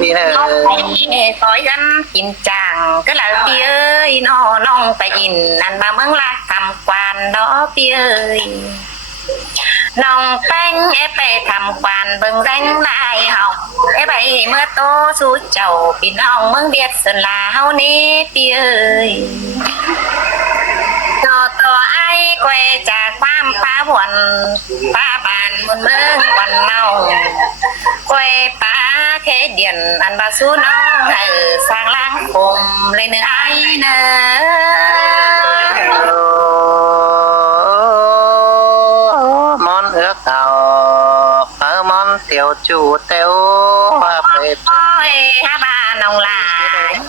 พี่เน้องอไปคอยกันกินจังก็แล้วพี่เอ้ยน้องไปอินนั่นมาเมืองลาคำกวานดอพี่เอ้ยน้องแป้งไปทำกวานเบิ่งแรงนายเฮาไปเมื่อโตสู่เจ้าพี่น้องเมืองเบียดสลาเฮานี้พี่เอ้ยต่อไอ้แควจากความป้าบ่วนป้าบานบนเมืองวันเมาแควป้าแค่เดียนอันบาสู้น้องสร้างล้างคมเลยเนื้อไอ้เนื้มอนเอื้อเก่ามอนเตียวจูเตียวว่าไป โอ้ยฮาบาน้องลา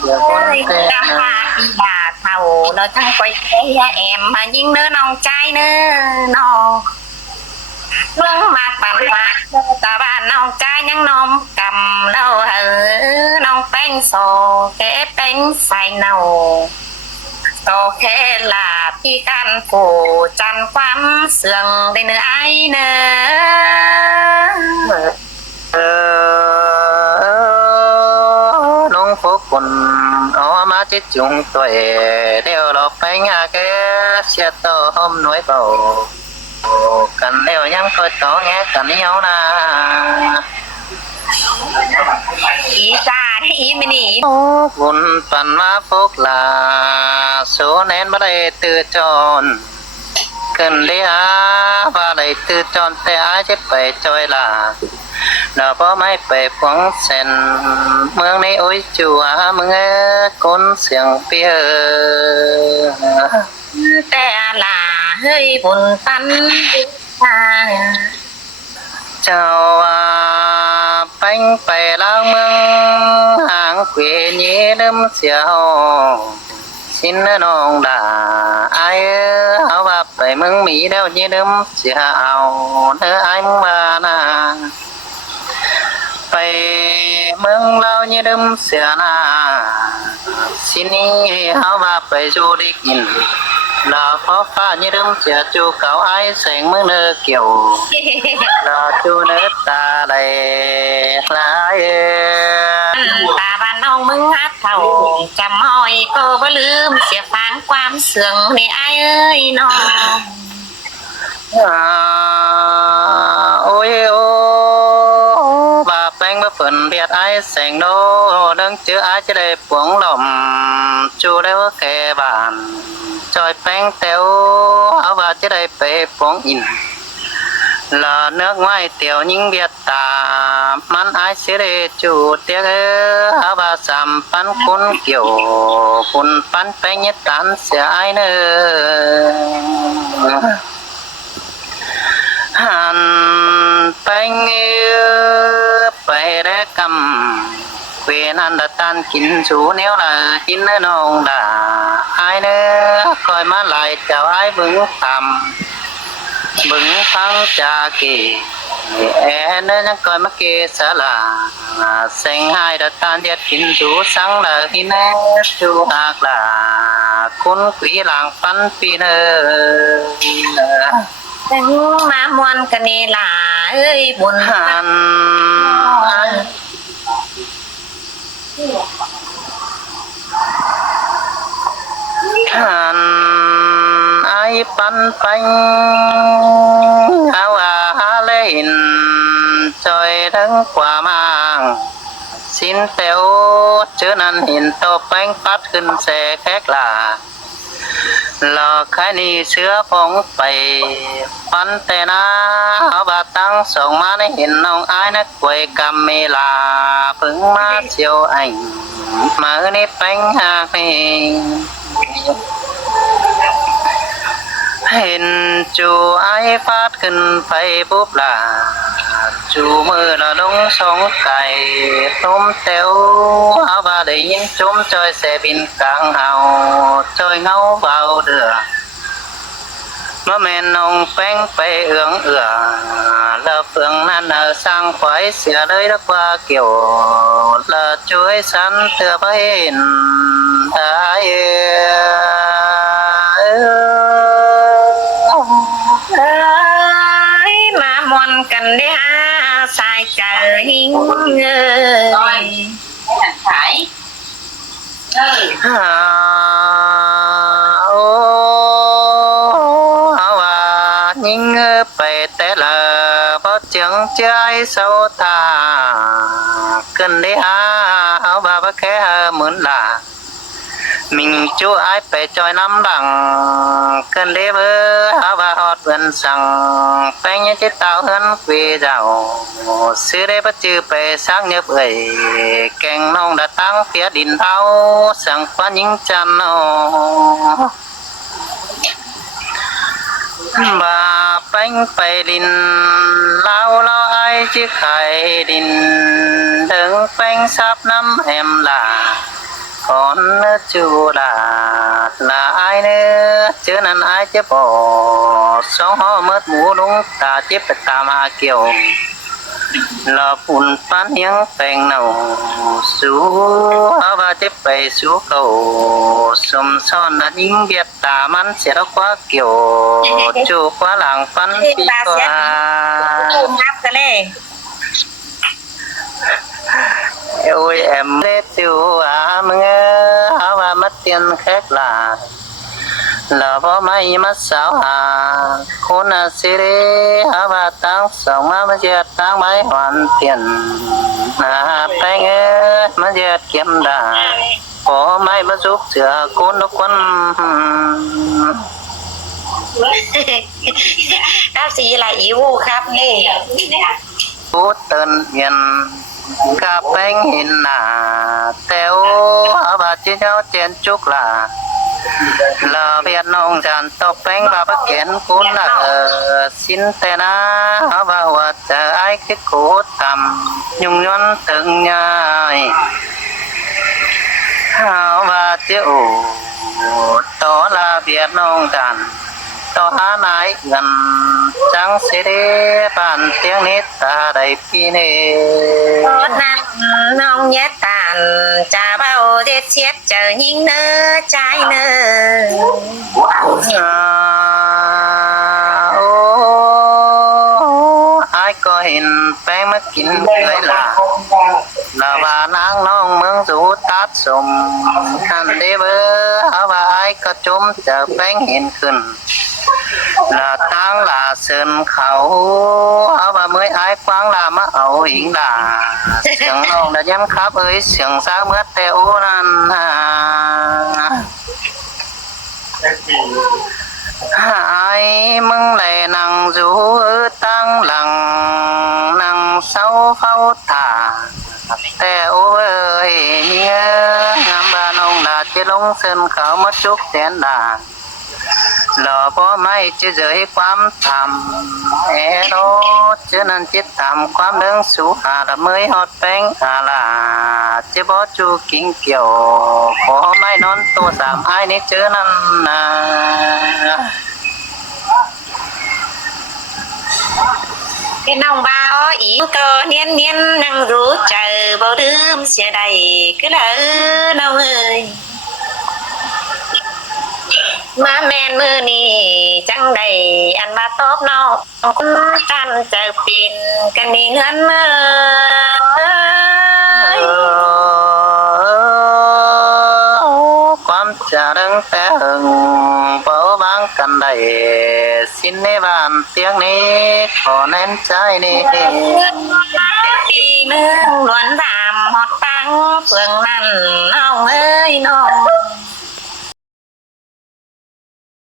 เอ้ยกำพาพี่บาเท่าเราทั้งก้อยแค่แอมมายิงเนื้อน้องใจเนื้อน้องเมื่อมาปั่นปากตาบ้านน้องใจยังนมกำเล่าน้องแป้งโซแกแป้งใส่เนาโตแค่ลาพี่กันผูจันความเสื่องได้เนื้อไอเนื้อเอน้องพวกคนมาจิตจุงตัวเดี๋ยวเราไปงาแกเชียร์ต่อหอมน้อยเบากันเดี๋ยวยังคอยต่อแงกันเนี้ยนะอีจาได้อีไม่หนีบุญปันมาพวกลาโซแนนบ่ได้ตื่นจอนขึ้นเลียบ่ได้ตื่นจอนแต่อาจจะไปจอยลาเราพอไม่ไปพวงเส้นเมืองในโอ้ยจัวเมืองคนเสียงเปียแต่ลาเฮ้ยบุญปันเจ้าไปไปล้างเมืองห่างเกวียนยีน้ำเสียวสินน้องด่าไอ้เอาว่าไปเมืองมีแล้วยีน้ำเสียเอาเธอไอ้มึงมานาไปเมืองเรายีน้ำเสียนาสินี้เอาว่าไปจูได้กินเราพอฟ้ายีน้ำเสียจูเก่าไอ้แสงเมืองเนื้อเกี่ยวเราจูเนื้อตาใดลายตาบ้านน้องมึงฮัดเท่าจำมอยก็บ่ลืมเสียฟังความเสื่องในไอ้เอ้ยน้องโอ้ยโอ้บาแป้งมาฝนเบียดไอ้แสงโนดังเจอไอ้จะได้ปวงหล่อมจูได้ว่าแกบ้านจอยแป้งเตียวเอาบาจะได้ไปปวงอินลาเนื้อไม้เตียวยิงเบียดตามันไอ้เสียได้จูเตียเอาบาสามปันคุณเกี่ยวคุณปันแป้งยัดตันเสียไอ้เนื้อหันไปเงือไปแรกกำเวนันดตันกินสูเนียวละกินเนื้อนองด่าไอ้เนื้อคอยมาไหลเจ้าไอ้บึงต่ำบึงฟังจากีเนื้อยังคอยมาเกสลาเซ็งให้ดตันเดียดกินสูสังละหินเนสูหากลาคุณกุยหลังฟันปีเนื้อแต่งมามวนกันนี่ล่ะเอ้ยบุญหันหันไอปันปังเอาเล่นจอยทั้งกว่ามังสินเตียวเจอนั้นเห็นโตแป้งปัดขึ้นแสแคกลาหลอกใครนี่เสื้อผงไปปันแต่นาเอาบาตั้งส่งมาได้เห็นน้องอายนักกวยกำเมลาพึ่งมาเชียวอันมาในแป้งหากเห็นจูไอฟาดขึ้นไปปุ๊บล่ะจูมือละลงสองไก่ต้มเตียวเอาบาได้ยินจุ้มจอยเสบินกลางเฮาจอยเงาเบาเดือมาแม่นองแป้งไปเอื้องแล้วเฟืองนั้นสร้างไฟเสียเลยรักว่าเกี่ยวละช่วยสันเตือไปเห็นตายมามวนกันเด้อสายใจหิงเอ้ย โอ้ว่ายิ่งไปแต่ละพอจังใจเศร้าตาขึ้นได้เอาบาบแค่เหมือนล่ะmình chú ai phải cho năm đằng cơn đế bơ áo và hót vân sang phải nhớ chết tao hơn quê giàu xưa đây bắt chư phải sáng nhớ bưởi kèn nông đã tăng phía đỉnh thao sang qua những chân bà bánh phải đỉnh lao lao ai chiếc khai đỉnh đừng bánh sắp năm em là con chú là ai nữa chứ nên ai chứ bỏ sống họ mất mũ đúng ta tiếp ta mà kiểu là phun phán những phèn nào sú và tiếp về sú cầu sum son là những biết ta mắn sẽ đó quá kiểu chú quá làng phán đi qua ôi em lê tiêu mừng và mất tiền khác là có may mất sao khôn xí đi và tăng sống mà giật tăng mấy hoàn tiền tay nghe mà giật kiếm đà có may mà giúp sửa côn nó quân ครับสีอะไรอีวูครับนี่ phút tân hiền gặp anh hình theo và chia nhau chén chúc là Việt nông tràn tộc anh và bất kiến cũng là xin tên và hòa chờ ai cái cố tầm nhung nhón từng nhai và chịu đó là Việt nông tràn to há nái gần trắng sẽ đế bàn tiếng nít ta đầy phi nê nam nông nhất tàn trà bao giết chết chờ nhìn nơ trái nơ ai có hình bé mất kín lấy là bà nắng nông mương rú tát sùng hành đế bơ và ai có chúng chờ bánh hiện khẩn là tăng là sơn khẩu và mới ai quang là má ẩu hình là sướng nông đã nhắm khắp ơi sướng sáng mất theo nan ai mừng lệ năng rú tăng lặng năng sau phao thả theo ơi nhớ ngắm bà nông là chế lông sơn khẩu mất chút chén đàn lò bó máy chứ giớiความthầm đó chứ nên chết thầmความđứng xuống là mới hót bánh là chứ bó chu kính kiểu bó máy nón tô giảm ai nấy chứ nên cái nông bao ý cơ niên niên năng rú chờ bao đêm sẽ đầy cứ là nông ơi mà men mưa nì chẳng đầy ăn mà tốt nào cũng tan chờ pin cần đi ngânความจะดังแต่หึงเบาบางกันได้สิ้นในบ้านเสียงนี้ขอแน่นใจนี้ ปีเมืองล้วนตามหอดตังเฟืองนั่นน้องเอ้ยน้